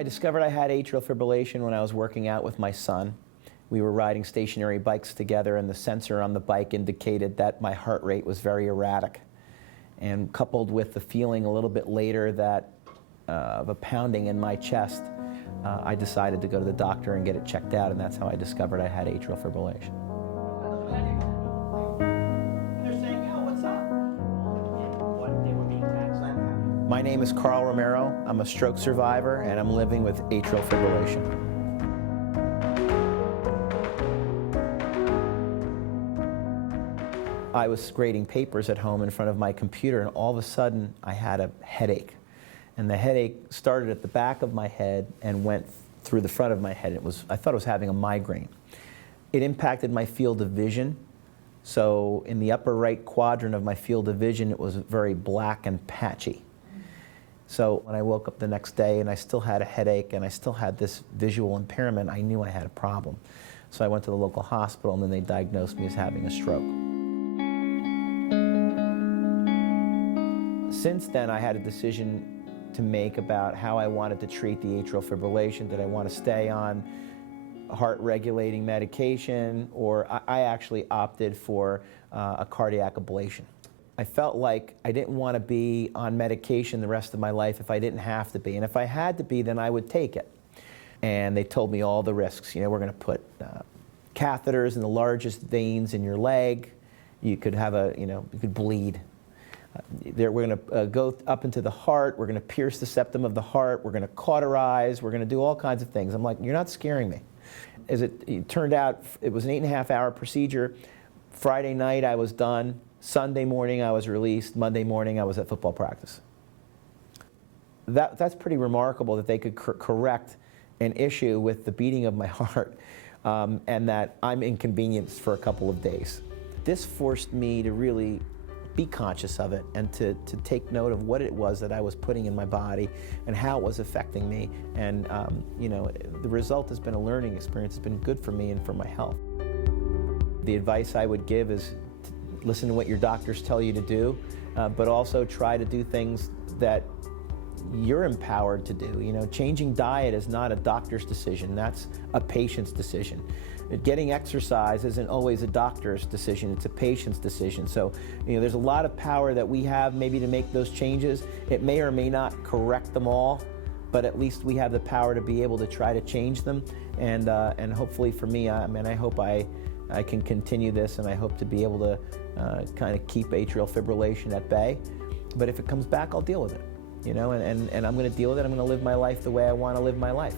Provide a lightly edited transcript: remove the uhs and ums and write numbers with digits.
I discovered I had atrial fibrillation when I was working out with my son. We were riding stationary bikes together, and the sensor on the bike indicated that my heart rate was very erratic. And coupled with the feeling a little bit later that of a pounding in my chest, I decided to go to the doctor and get it checked out, and that's how I discovered I had atrial fibrillation. My name is Carl Romero. I'm a stroke survivor, and I'm living with atrial fibrillation. I was grading papers at home in front of my computer, and all of a sudden I had a headache. And the headache started at the back of my head and went through the front of my head. I thought I was having a migraine. It impacted my field of vision. So in the upper right quadrant of my field of vision, it was very black and patchy. So when I woke up the next day and I still had a headache and I still had this visual impairment, I knew I had a problem. So I went to the local hospital, and then they diagnosed me as having a stroke. Since then, I had a decision to make about how I wanted to treat the atrial fibrillation. Did I want to stay on heart-regulating medication, or I actually opted for a cardiac ablation. I felt like I didn't want to be on medication the rest of my life if I didn't have to be. And if I had to be, then I would take it. And they told me all the risks. You know, we're going to put catheters in the largest veins in your leg. You could have you could bleed. We're going to go up into the heart. We're going to pierce the septum of the heart. We're going to cauterize. We're going to do all kinds of things. I'm like, you're not scaring me. As it turned out, it was an 8.5-hour procedure. Friday night, I was done. Sunday morning, I was released. Monday morning, I was at football practice. That's pretty remarkable that they could correct an issue with the beating of my heart, and that I'm inconvenienced for a couple of days. This forced me to really be conscious of it and to take note of what it was that I was putting in my body and how it was affecting me. And the result has been a learning experience. It's been good for me and for my health. The advice I would give is to listen to what your doctors tell you to do, but also try to do things that you're empowered to do. You know, changing diet is not a doctor's decision. That's a patient's decision. Getting exercise isn't always a doctor's decision. It's a patient's decision. So, there's a lot of power that we have maybe to make those changes. It may or may not correct them all, but at least we have the power to be able to try to change them. And hopefully for me, I hope I can continue this, and I hope to be able to kind of keep atrial fibrillation at bay. But if it comes back, I'll deal with it. And I'm going to deal with it. I'm going to live my life the way I want to live my life.